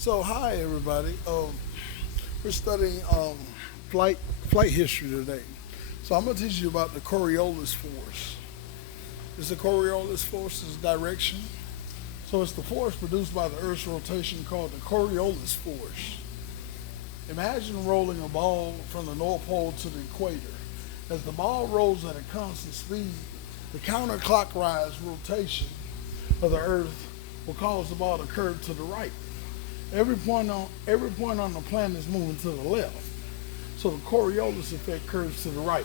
So hi everybody. We're studying flight flight history today. So I'm gonna teach you about the Coriolis force. The Coriolis force's direction. So it's the force produced by the Earth's rotation called the Coriolis force. Imagine rolling a ball from the North Pole to the equator. As the ball rolls at a constant speed, the counterclockwise rotation of the Earth will cause the ball to curve to the right. Every point on the planet is moving to the left. So the Coriolis effect curves to the right.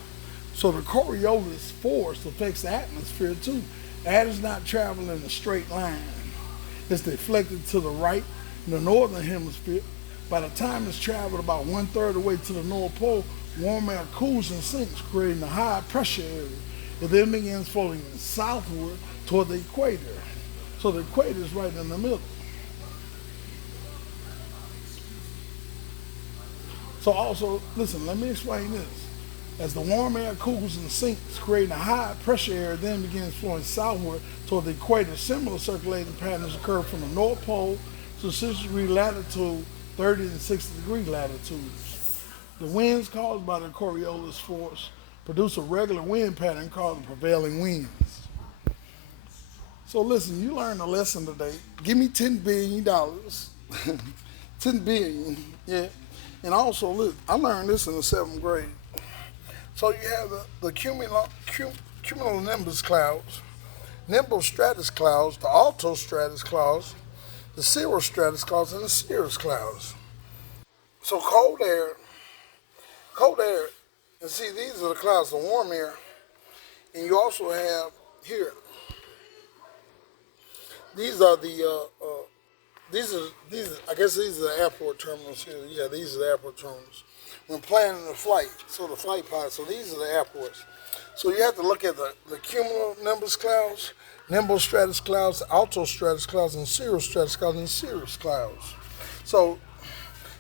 So the Coriolis force affects the atmosphere too. Air is not traveling in a straight line. It's deflected to the right in the northern hemisphere. By the time it's traveled about one-third of the way to the North Pole, warm air cools and sinks, creating a high pressure area. It then begins floating southward toward the equator. So the equator is right in the middle. So also, listen, let me explain this. As the warm air cools and sinks, creating a high pressure area, then begins flowing southward toward the equator. Similar circulating patterns occur from the North Pole to 60-degree latitude, 30 and 60-degree latitudes. The winds caused by the Coriolis force produce a regular wind pattern called the prevailing winds. So listen, you learned a lesson today. Give me $10 billion. dollars. 10 billion, yeah. And also, look, I learned this in the seventh grade. So you have the cumulonimbus clouds, nimbostratus clouds, the altostratus clouds, the cirrostratus clouds, and the cirrus clouds. So cold air, and see these are the clouds, the warm air, and you also have here. These are I guess these are the airport terminals here. Yeah, these are the airport terminals. When planning the flight, so the flight pilots, so these are the airports. So you have to look at the cumulonimbus clouds, nimbostratus clouds, altostratus clouds, and cirrostratus clouds, and cirrus clouds. So,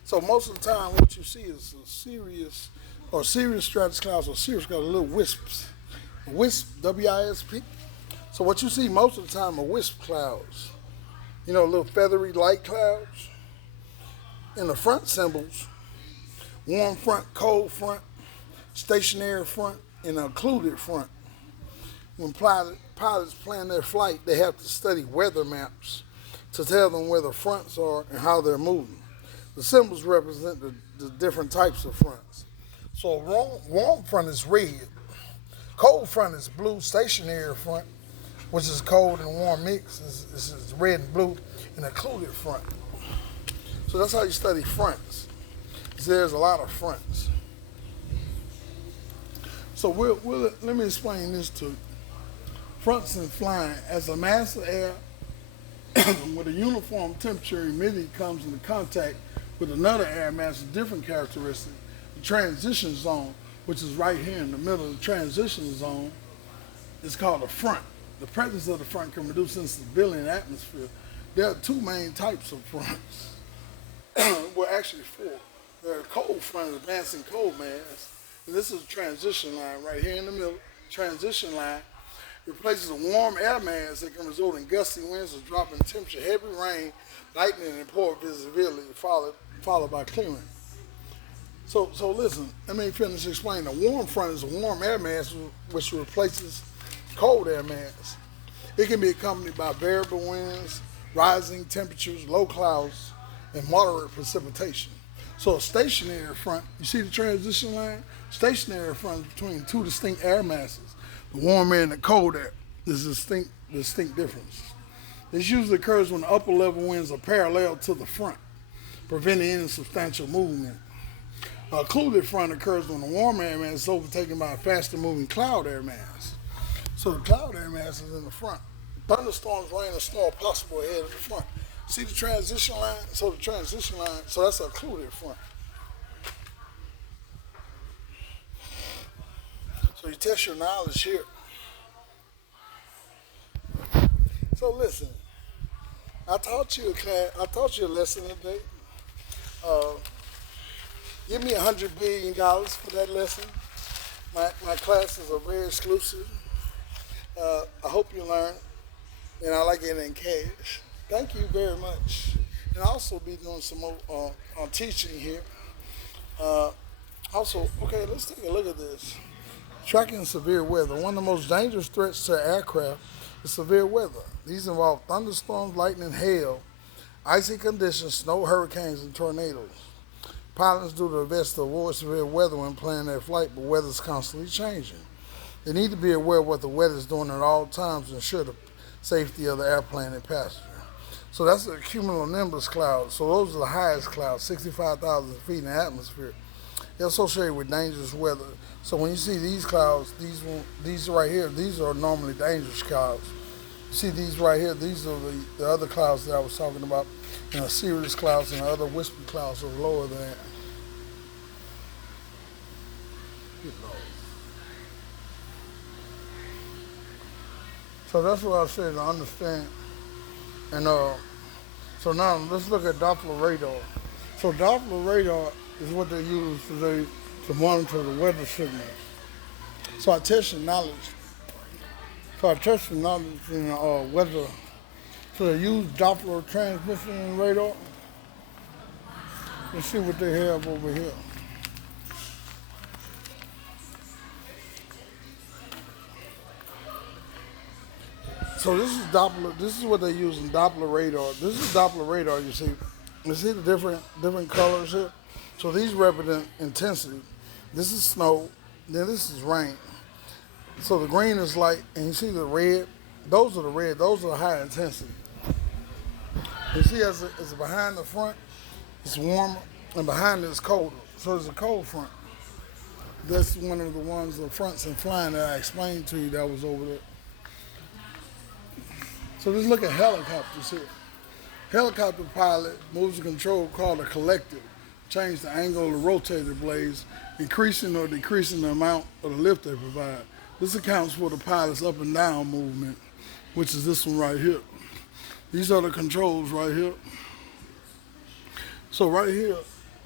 so most of the time, what you see is a cirrus stratus clouds or cirrus clouds, little wisps. Wisp, W-I-S-P. So what you see most of the time are wisp clouds. You know, little feathery light clouds. In the front symbols, warm front, cold front, stationary front, and occluded front. When pilots plan their flight, they have to study weather maps to tell them where the fronts are and how they're moving. The symbols represent the different types of fronts. So warm front is red, cold front is blue, stationary front, which is cold and warm mix, is red and blue, and occluded front. So that's how you study fronts. So there's a lot of fronts. So let me explain this to you. Fronts in flying. As a mass of air with a uniform temperature immediately comes into contact with another air mass with different characteristics, the transition zone, which is right here in the middle of the transition zone, is called a front. The presence of the front can reduce instability in the atmosphere. There are two main types of fronts. Well, actually four. There are cold front, advancing cold mass. And this is a transition line right here in the middle. Transition line replaces a warm air mass that can result in gusty winds, a drop in temperature, heavy rain, lightning, and poor visibility, followed by clearing. So listen, let me finish explaining. The warm front is a warm air mass which replaces cold air mass. It can be accompanied by variable winds, rising temperatures, low clouds, and moderate precipitation. So a stationary front, you see the transition line? Stationary front is between two distinct air masses, the warm air and the cold air. There's a distinct difference. This usually occurs when the upper level winds are parallel to the front, preventing any substantial movement. A occluded front occurs when the warm air mass is overtaken by a faster moving cloud air mass. So the cloud air mass is in the front. Thunderstorms, rain, and snow are possible ahead of the front. See the transition line? So the transition line, so that's a occluded front. So you test your knowledge here. So listen, I taught you a lesson today. Uh, Give me $100 billion for that lesson. My classes are very exclusive. I hope you learn, and I like it in cash. Thank you very much. And I'll also be doing some more teaching here. Uh, Also, okay, let's take a look at this. Tracking severe weather. One of the most dangerous threats to aircraft is severe weather. These involve thunderstorms, lightning, hail, icy conditions, snow, hurricanes, and tornadoes. Pilots do their best to avoid severe weather when planning their flight, but weather is constantly changing. They need to be aware of what the weather is doing at all times to ensure the safety of the airplane and passenger. So that's the cumulonimbus cloud. So those are the highest clouds, 65,000 feet in the atmosphere. They're associated with dangerous weather. So when you see these clouds, these right here, these are normally dangerous clouds. You see these right here, these are the other clouds that I was talking about. And the cirrus clouds and the other wispy clouds are lower than that. So that's what I said to understand. And so now let's look at Doppler radar. So Doppler radar is what they use today to monitor the weather signals. So I test your knowledge. So I test your knowledge in weather. So they use Doppler transmission radar. Let's see what they have over here. So this is Doppler. This is what they use in Doppler radar. This is Doppler radar. You see the different colors here. So these represent intensity. This is snow. Then this is rain. So the green is light, and you see the red. Those are the red. Those are the high intensity. You see, as it's behind the front, it's warmer, and behind it, it's colder. So there's a cold front. That's one of the ones, the fronts and flying that I explained to you that was over there. So let's look at helicopters here. Helicopter pilot moves a control called a collective. Change the angle of the rotator blades, increasing or decreasing the amount of the lift they provide. This accounts for the pilot's up and down movement, which is this one right here. These are the controls right here. So right here,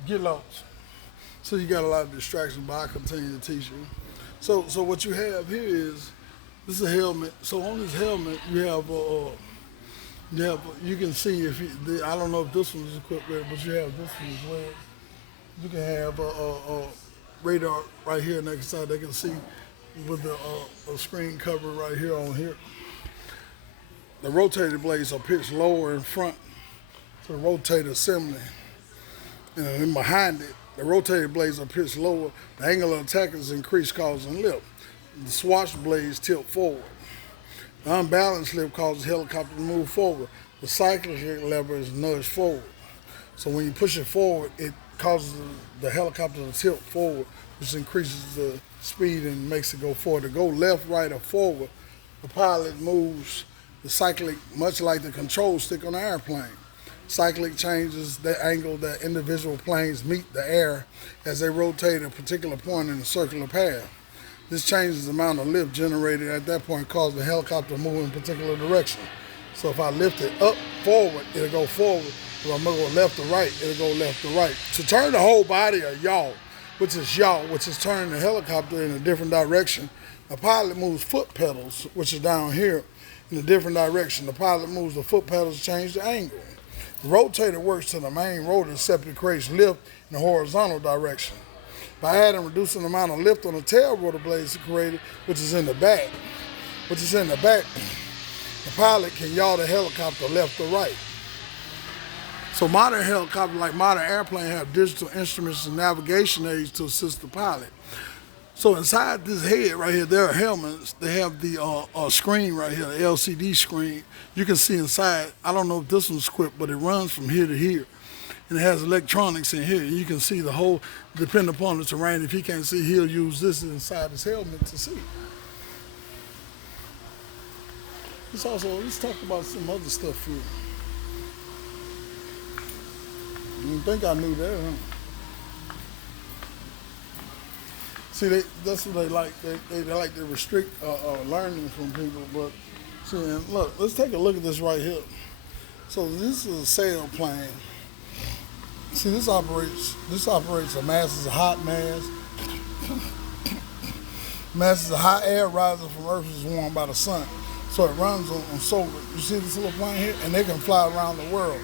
get lost. So you got a lot of distractions, but I continue to teach you. So what you have here is, this is a helmet. So on this helmet, you can see I don't know if this one is equipped with, but you have this one as well. You can have a radar right here next side. They can see with the a screen cover right here on here. The rotator blades are pitched lower in front to the rotator assembly. And then behind it, the rotator blades are pitched lower. The angle of attack is increased, causing lift. The swash blades tilt forward. The unbalanced lift causes the helicopter to move forward. The cyclic lever is nudged forward. So when you push it forward, it causes the helicopter to tilt forward, which increases the speed and makes it go forward. To go left, right, or forward, the pilot moves the cyclic much like the control stick on an airplane. Cyclic changes the angle that individual planes meet the air as they rotate a particular point in a circular path. This changes the amount of lift generated at that point, causing the helicopter to move in a particular direction. So if I lift it up, forward, it'll go forward. If I'm going to go left or right, it'll go left or right. To turn the whole body, or yaw, which is turning the helicopter in a different direction, the pilot moves foot pedals, which is down here, in a different direction. The pilot moves the foot pedals to change the angle. The rotator works to the main rotor except it creates lift in the horizontal direction. By adding and reducing the amount of lift on the tail rotor blades created, which is in the back, the pilot can yaw the helicopter left or right. So modern helicopters, like modern airplanes, have digital instruments and navigation aids to assist the pilot. So inside this head right here, there are helmets. They have the screen right here, the LCD screen. You can see inside. I don't know if this one's equipped, but it runs from here to here. And it has electronics in here. You can see the whole, depending upon the terrain. If he can't see, he'll use this inside his helmet to see. Let's talk about some other stuff here. You didn't think I knew that, huh? See, that's what they like. They like to restrict learning from people. But see, and look, let's take a look at this right here. So this is a sailplane. See, this operates a mass is a hot mass. Mass is a hot air rising from Earth is warmed by the sun. So it runs on solar. You see this little plane here? And they can fly around the world.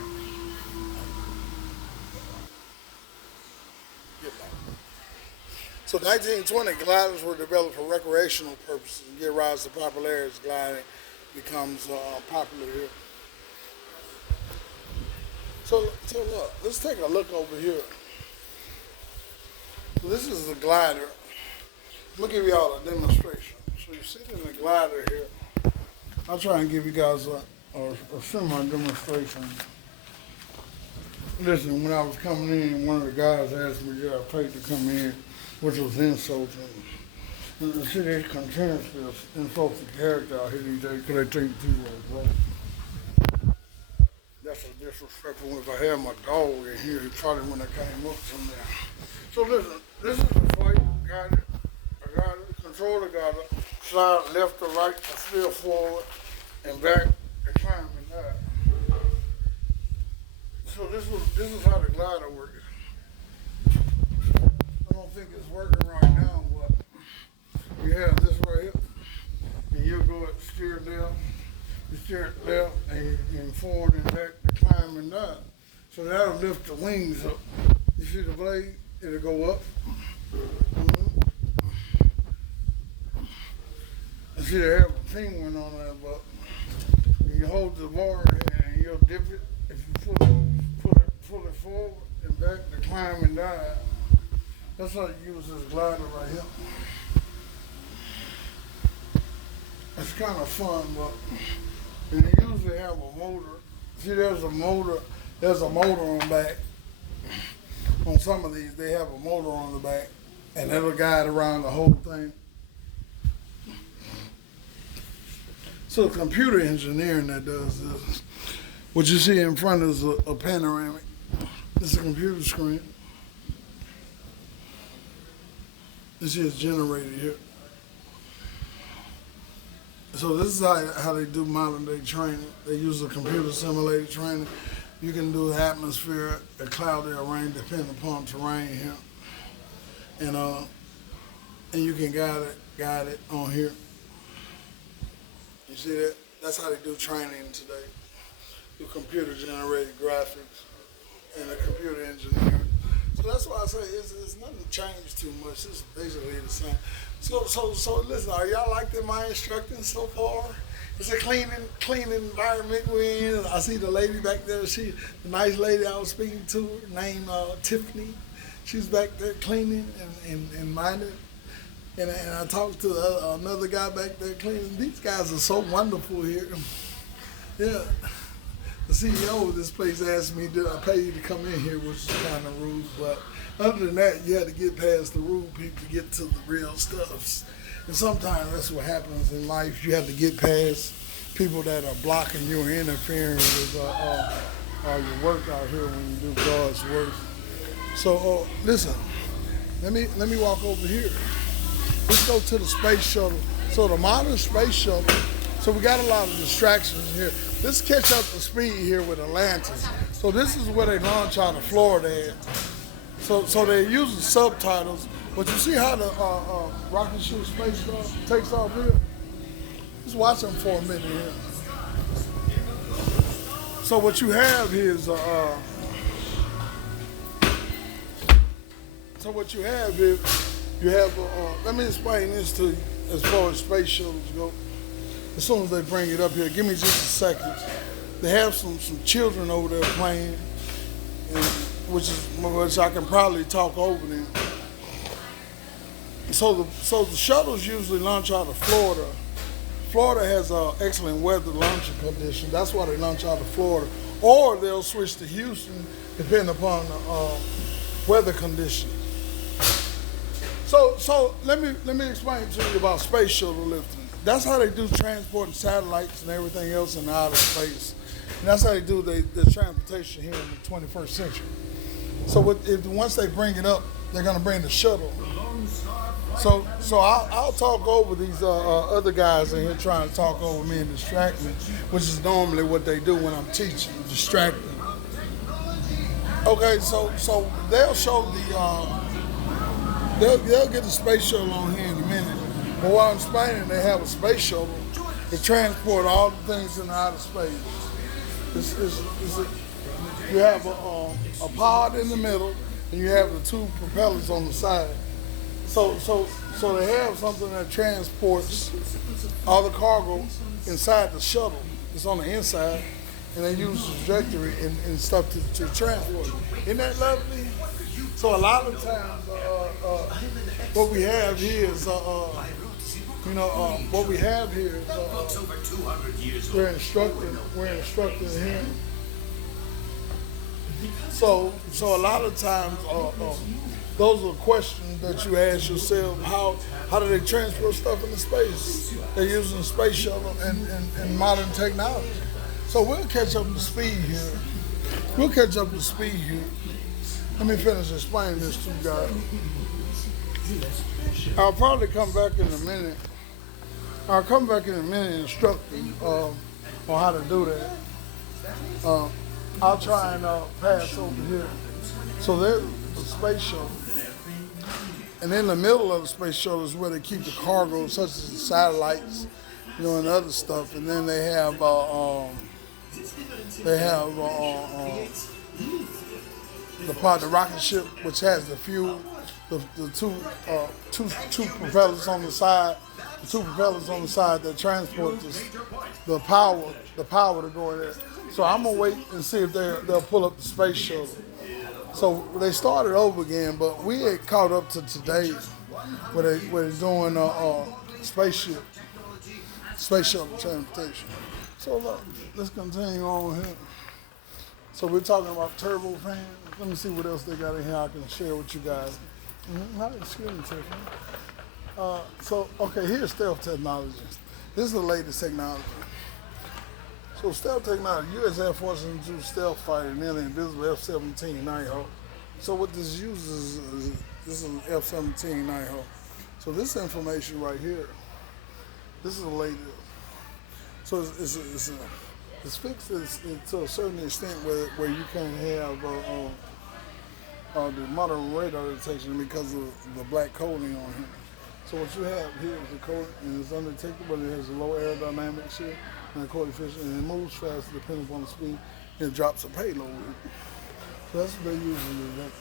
So 1920, gliders were developed for recreational purposes and give rise to popularity as gliding becomes popular here. So look, let's take a look over here. So this is the glider. I'm gonna give y'all a demonstration. So you sit in the glider here. I'll try and give you guys a similar demonstration. Listen, when I was coming in, one of the guys asked me, did I pay to come in, which was insulting. And the city continuously insults the character out here these days because they think people are broke. That's a disrespectful. If I had my dog in here, he probably wouldn't have came up from there. So listen, this is the flight, got it. I got it, control the got it. Slide left to right, to steer forward, and back, and climb and that. So this is how the glider works. I don't think it's working right now, but you have this right here, and you'll go at steer left, you steer left, and forward and back to climb and down. So that'll lift the wings up. You see the blade? It'll go up. I see they have a penguin on there, but you hold the bar and you'll dip it. If you pull it forward and back to climb and down. That's how you use this glider right here. It's kind of fun, but and they usually have a motor. See, there's a motor on back. On some of these, they have a motor on the back, and it'll guide around the whole thing. So the computer engineering that does this. What you see in front is a panoramic. It's a computer screen. This is generated here. So this is how they do modern day training. They use a computer simulated training. You can do atmosphere, a cloudy or rain, depending upon terrain here. And you can guide it on here. You see that? That's how they do training today. Do computer generated graphics and a computer engineering. So that's why I say it's nothing changed too much. It's basically the same. So listen, are y'all liking my instructing so far? It's a clean environment we're in. I see the lady back there. The nice lady I was speaking to, named Tiffany. She's back there cleaning and minding. And I talked to another guy back there cleaning. These guys are so wonderful here. Yeah. The CEO of this place asked me, did I pay you to come in here, which is kind of rude. But other than that, you had to get past the rude people to get to the real stuff. And sometimes that's what happens in life. You have to get past people that are blocking you or interfering with your work out here when you do God's work. So listen, let me walk over here. Let's go to the space shuttle. So the modern space shuttle, so we got a lot of distractions here. Let's catch up to speed here with Atlantis. So this is where they launch out of Florida at. So they're using subtitles, but you see how the rocket ship space takes off here? Just watch them for a minute here. So what you have here is you have let me explain this to you as far as space shuttles go. As soon as they bring it up here, give me just a second. They have some children over there playing, which I can probably talk over them. So the shuttles usually launch out of Florida. Florida has excellent weather launching conditions. That's why they launch out of Florida. Or they'll switch to Houston depending upon the weather conditions. So let me explain to you about space shuttle lifting. That's how they do transporting satellites and everything else in outer space. And that's how they do the transportation here in the 21st century. So once they bring it up, they're going to bring the shuttle. So I'll talk over these other guys in here trying to talk over me and distract me, which is normally what they do when I'm teaching, distract me. Okay, so they'll show they'll get the space shuttle on here in a minute. But while I'm explaining, they have a space shuttle to transport all the things in outer space. You have a pod in the middle, and you have the two propellers on the side. So they have something that transports all the cargo inside the shuttle. It's on the inside, and they use the trajectory and stuff to transport it. Isn't that lovely? So a lot of times, what we have here is, what we have here is we're instructing him. So a lot of times, those are questions that you ask yourself. How do they transport stuff into space? They're using space shuttle and modern technology. So we'll catch up to speed here. Let me finish explaining this to you guys. I'll probably come back in a minute. Instructing on how to do that. I'll try and pass over here. So there's the space shuttle. And in the middle of the space shuttle is where they keep the cargo, such as the satellites, and other stuff. And then they have the rocket ship, which has the fuel, the two propellers on the side, that transport the power to go in there. So I'm gonna wait and see if they'll pull up the space shuttle. So they started over again, but we had caught up to today where they're doing space shuttle transportation. So look, let's continue on here. So we're talking about turbofan. Let me see what else they got in here I can share with you guys. Excuse me, Tiffany. Here's stealth technology. This is the latest technology. So stealth technology, U.S. Air Force introduced stealth fighter and then the invisible F-17 Nighthawk. So what this uses is this is an F-17 Nighthawk. So this information right here, this is the latest. So it's fixed to a certain extent where you can't have the modern radar detection because of the black coating on here. So what you have here is the coating, and it's undetectable, but it has a low aerodynamics here and a coefficient, and it moves fast depending upon the speed, and it drops a payload. So that's what they're using today.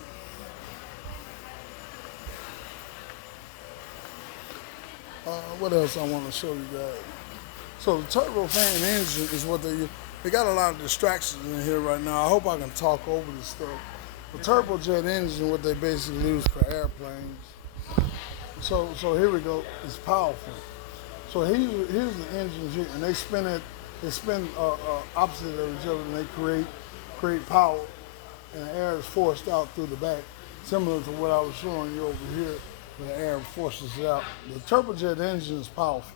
What else I want to show you guys? So the turbofan engine is what they use. They got a lot of distractions in here right now. I hope I can talk over this stuff. The turbojet engine, what they basically use for airplanes. So here we go. It's powerful. So here's the engines here, and they spin opposite of each other, and they create power, and the air is forced out through the back, similar to what I was showing you over here, where the air forces it out. The turbojet engine is powerful.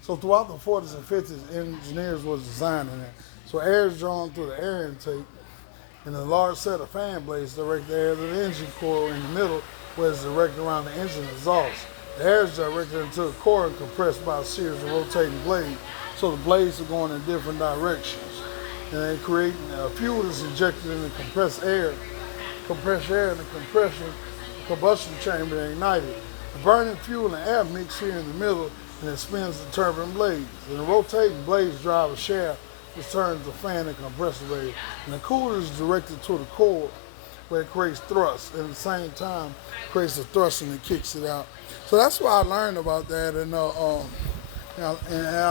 So throughout the 40s and 50s, engineers was designing it. So air is drawn through the air intake, and a large set of fan blades direct the air to the engine core in the middle, where it's directed around the engine exhaust. The air is directed into the core and compressed by a series of rotating blades. So the blades are going in different directions. And they create fuel is injected in the compressed air in the combustion chamber and ignited. The burning fuel and air mix here in the middle, and it spins the turbine blades. And the rotating blades drive a shaft which turns the fan and compressor blade. And the cooler is directed to the core, where it creates thrust, and at the same time creates the thrust and it kicks it out. So that's why I learned about that, and I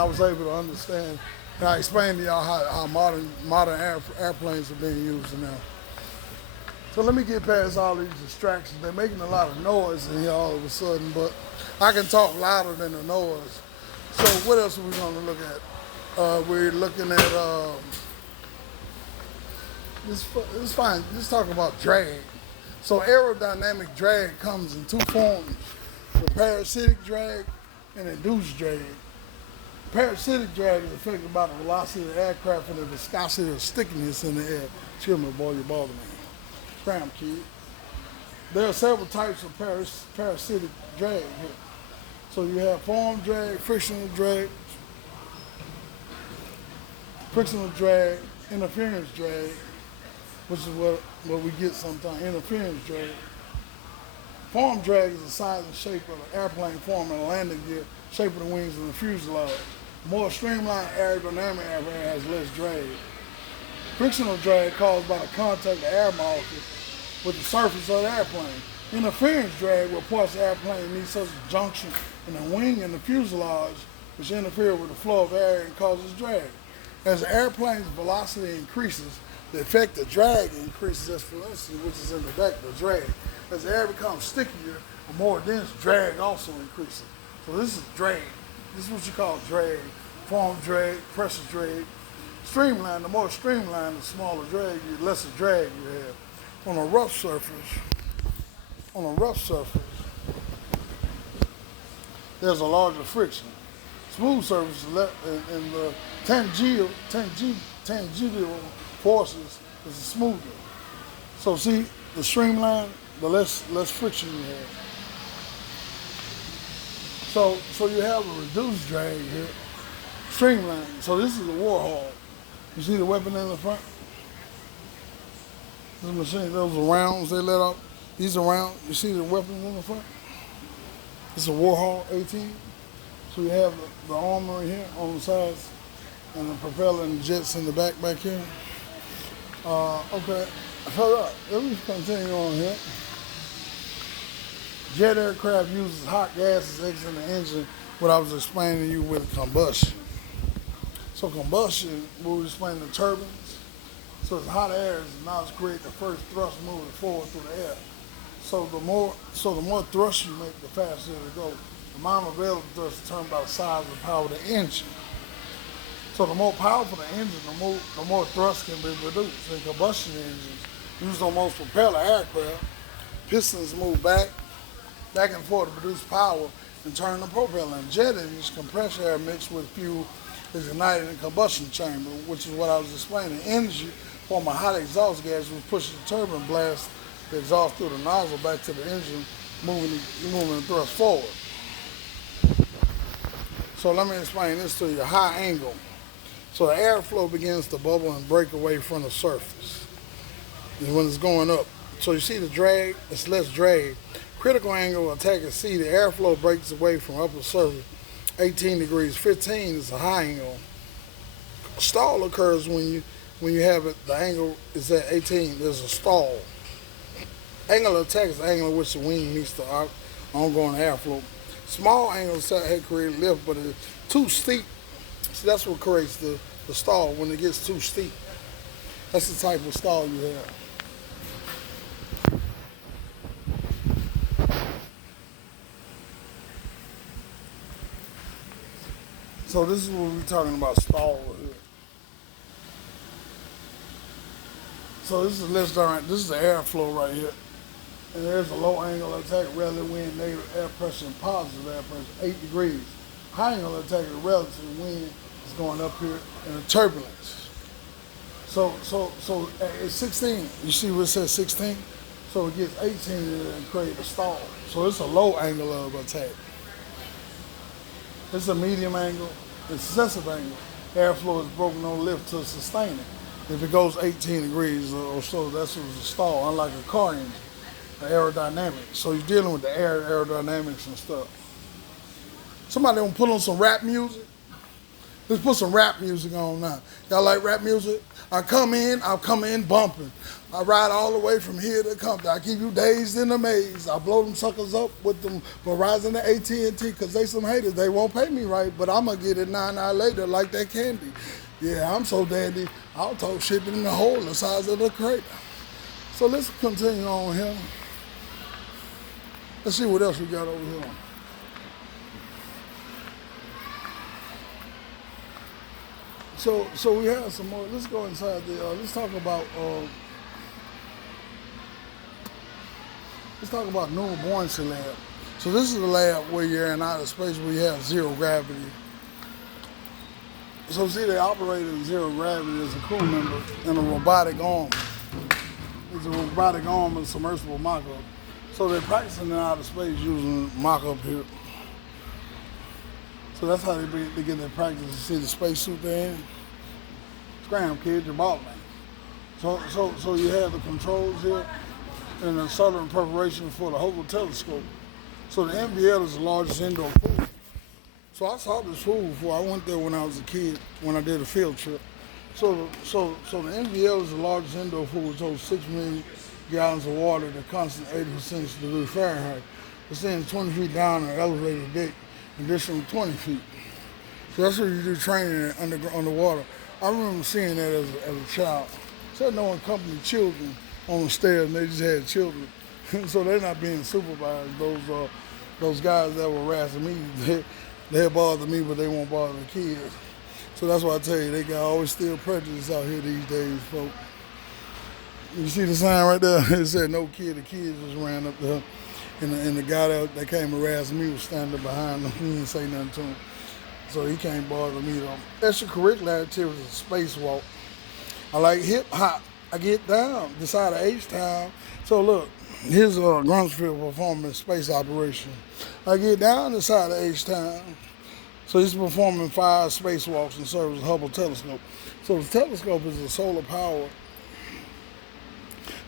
was able to understand. And I explained to y'all how modern airplanes are being used now. So let me get past all these distractions. They're making a lot of noise in here all of a sudden, but I can talk louder than the noise. So what else are we going to look at? We're looking at it's fine. Let's talk about drag. So aerodynamic drag comes in two forms: the parasitic drag and induced drag. Parasitic drag is affected by the velocity of the aircraft and the viscosity or stickiness in the air. Excuse me, boy, you bother me. Scram, kid. There are several types of parasitic drag here. So you have form drag, frictional drag, interference drag, which is what we get sometimes, interference drag. Form drag is the size and shape of the airplane form and the landing gear, shape of the wings and the fuselage. More streamlined aerodynamic airplane has less drag. Frictional drag caused by the contact of air molecules with the surface of the airplane. Interference drag reports the airplane needs such a junction in the wing and the fuselage, which interfere with the flow of air and causes drag. As the airplane's velocity increases, the effective drag increases exponentially, which is in the back of the drag. As the air becomes stickier or more dense, drag also increases. So this is drag. This is what you call drag. Form drag, pressure drag. Streamline, the more streamlined, the smaller drag, the lesser drag you have. On a rough surface, there's a larger friction. Smooth surface and the tangential forces is smoother. So see, the streamline, the less friction you have. So you have a reduced drag here, streamline. So this is a Warhol. You see the weapon in the front? This machine, those are rounds they let out. These are rounds. You see the weapon in the front? It's a Warhol 18. So you have the armor here on the sides and the propeller and the jets in the back here. Okay, so let me continue on here. Jet aircraft uses hot gases exiting the engine, what I was explaining to you with combustion. So combustion, we explain the turbines. So it's hot air, now it's creating the first thrust moving forward through the air. So the more thrust you make, the faster it'll go. The amount of available thrust is determined by the size and power of the engine. So the more powerful the engine, the more thrust can be produced. In combustion engines, used on most propeller aircraft, pistons move back and forth to produce power and turn the propeller. In jet engines, compressed air mixed with fuel is ignited in the combustion chamber, which is what I was explaining. Energy form a hot exhaust gas which pushes the turbine blast the exhaust through the nozzle back to the engine, moving the thrust forward. So let me explain this to you. High angle. So the airflow begins to bubble and break away from the surface when it's going up. So you see the drag, it's less drag. Critical angle attack at sea, the airflow breaks away from upper surface 18 degrees. 15 is a high angle. Stall occurs when you have it, the angle is at 18, there's a stall. Angle of attack is the angle in which the wing meets the ongoing airflow. Small angle of attack creates lift, but it's too steep. See, that's what creates the stall, when it gets too steep. That's the type of stall you have. So this is what we're talking about, stall here. So this is this is the airflow right here. And there's a low angle attack, relative wind, negative air pressure, and positive air pressure, 8 degrees. High angle attack is relative wind is going up here and a turbulence. So it's 16. You see where it says 16? So it gets 18 and create a stall. So it's a low angle of attack. It's a medium angle, it's excessive angle. Airflow is broken on lift to sustain it. If it goes 18 degrees or so, that's what's a stall, unlike a car engine, aerodynamics. So you're dealing with the aerodynamics and stuff. Somebody gonna put on some rap music? Let's put some rap music on now. Y'all like rap music? I'll come in bumping. I ride all the way from here to Compton. I keep you dazed in a maze. I blow them suckers up with them Verizon and AT&T because they some haters. They won't pay me right, but I'm going to get it 9 hours later like that candy. Yeah, I'm so dandy. I'll talk shit in the hole the size of the crater. So let's continue on here. Let's see what else we got over here. So we have some more. Let's go inside the. Let's talk about Neil Boyce lab. So this is the lab where you're in outer space where you have zero gravity. So see, they operate in zero gravity as a crew member in a robotic arm. It's a robotic arm and submersible mock-up. So they're practicing in outer space using mock-up here. So that's how they get their practice. You see the spacesuit they're in? Scram, kid, you're balling. So you have the controls here and the soldering preparation for the Hubble telescope. So the NVL is the largest indoor pool. So I saw this pool before. I went there when I was a kid, when I did a field trip. So the NVL is the largest indoor pool, which holds 6 million gallons of water at a constant 80% degree Fahrenheit. It's staying 20 feet down on an elevated deck, additional 20 feet. So that's what you do training underwater. I remember seeing that as a child. So no one accompanied children on the stairs, and they just had children. So they're not being supervised. Those guys that were harassing me, they bother me, but they won't bother the kids. So that's why I tell you, they got always still prejudice out here these days, folks. You see the sign right there? It said no kid. The kids just ran up there, and the guy that came harassing me was standing behind them. He didn't say nothing to him, so he can't bother me though. Extracurricular activities is spacewalk. I like hip hop. I get down the side of H-Town. So look, here's Grunsfield performing space operation. I get down the side of H-Town. So he's performing 5 spacewalks in service of the Hubble telescope. So the telescope is a solar power.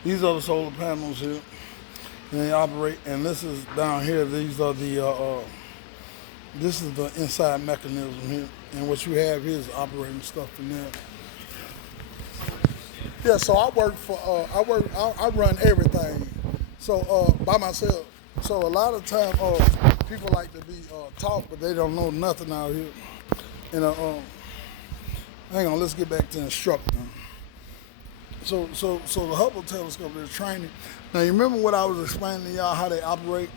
These are the solar panels here, and they operate. And this is down here. These are this is the inside mechanism here, and what you have here is operating stuff in there. Yeah, so I run everything. So by myself. So a lot of time people like to be taught, but they don't know nothing out here. And hang on, let's get back to instructing. So the Hubble telescope is training. Now you remember what I was explaining to y'all how they operate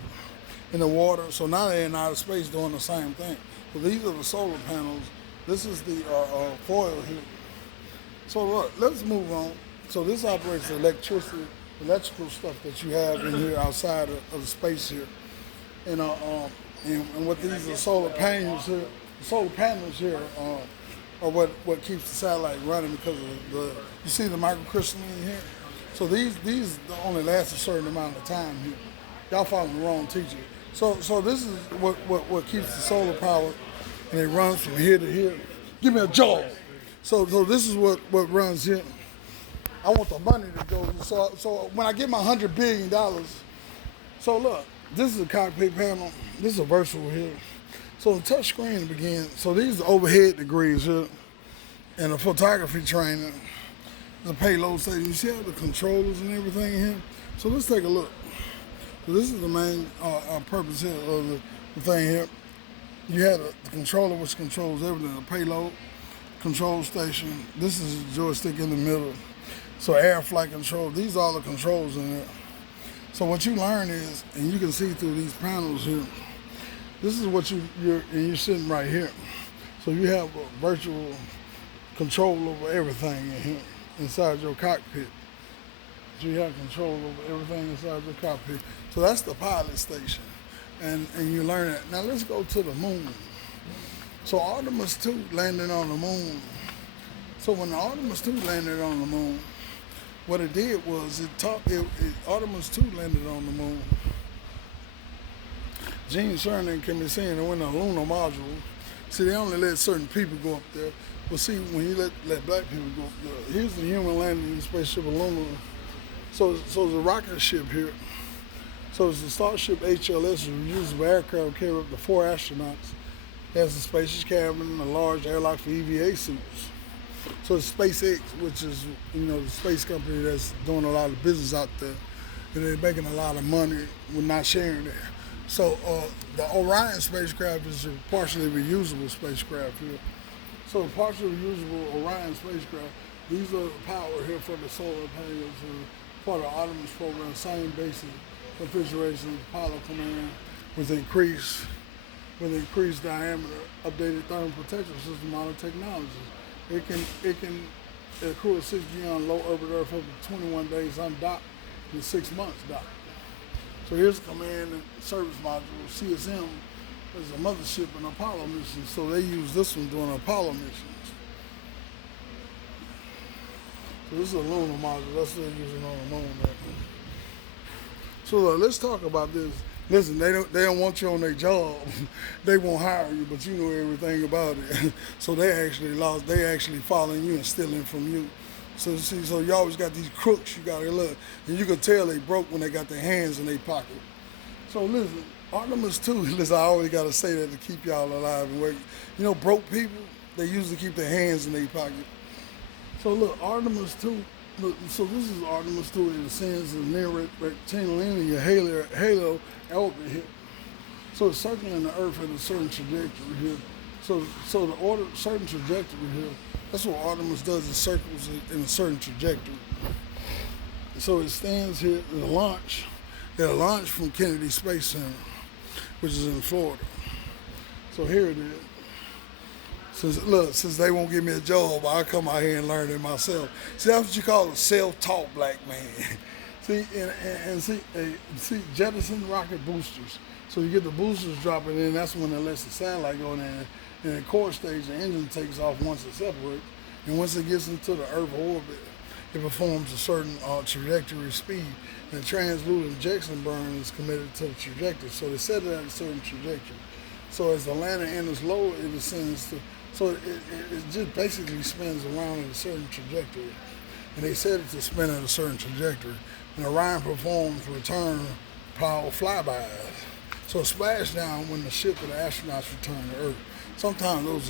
in the water. So now they're in outer space doing the same thing. So these are the solar panels. This is the foil here. So look, let's move on. So this operates the electrical stuff that you have in here outside of the space here. And what these are solar panels here. The solar panels here are what keeps the satellite running because of you see the microcrystalline here. So these only last a certain amount of time here. Y'all following the wrong teacher. So this is what keeps the solar power, and it runs from here to here. Give me a jaw. So this is what runs here. I want the money to go. So when I get my $100 billion, so look, this is a cockpit panel. This is a virtual here. So the touch screen begins. So these are overhead degrees here, and the photography training, the payload station. You see all the controllers and everything here. So let's take a look. So this is the main purpose here of the thing here. You have the controller which controls everything. The payload control station. This is a joystick in the middle. So air flight control. These are all the controls in there. So what you learn is, and you can see through these panels here, this is what you're sitting right here. So you have a virtual control over everything in here, inside your cockpit. So you have control over everything inside your cockpit. So that's the pilot station. And you learn that. Now let's go to the moon. So Artemis 2 landed on the moon. So when the Artemis 2 landed on the moon, what it did was Artemis 2 landed on the moon. Gene Cernan can be seen in a lunar module. See, they only let certain people go up there. But see, when you let black people go up there, here's the human landing in the spaceship Luna. So it's a rocket ship here. So it's the Starship HLS, a reusable aircraft carry up to 4 astronauts. It has a spacious cabin and a large airlock for EVA suits. So it's SpaceX, which is the space company that's doing a lot of business out there, and they're making a lot of money with not sharing it. So the Orion spacecraft is a partially reusable spacecraft here. So the partially reusable Orion spacecraft, these are the power here for the solar panels and part of the Artemis program, same basic configuration, Apollo command with increased diameter, updated thermal protection system, modern technologies. It can accrue a 6G on low orbit Earth up to 21 days undocked and 6 months docked. So here's the command and service module. CSM is a mothership in Apollo missions, so they use this one during Apollo missions. So this is a lunar module. That's what they're using on the moon. So let's talk about this. Listen, they don't want you on their job. They won't hire you, but you know everything about it. So they actually following you and stealing from you. So you always got these crooks you gotta look. And you can tell they broke when they got their hands in their pocket. So listen, Artemis 2, listen, I always gotta say that to keep y'all alive and working. Broke people, they usually keep their hands in their pocket. So look, Artemis 2 Look, so this is Artemis 2. It ascends in a near rectilinear halo orbit here. So it's circling the Earth at a certain trajectory here. So the order, certain trajectory here. That's what Artemis does. It circles it in a certain trajectory. So it stands here at a launch. At a launch from Kennedy Space Center, which is in Florida. So here it is. Since they won't give me a job, I'll come out here and learn it myself. See, that's what you call a self-taught black man. See, and see, jettison rocket boosters. So you get the boosters dropping in, that's when it lets the satellite go in there. And in the core stage, the engine takes off once it separates. And once it gets into the Earth orbit, it performs a certain trajectory speed. And the translunar injection burn is committed to the trajectory. So they set it at a certain trajectory. So as the lander enters lower, it ascends to, so it just basically spins around at a certain trajectory. And they set it to spin at a certain trajectory. And Orion performs return power flybys. So splashdown when the ship and the astronauts return to Earth. Sometimes those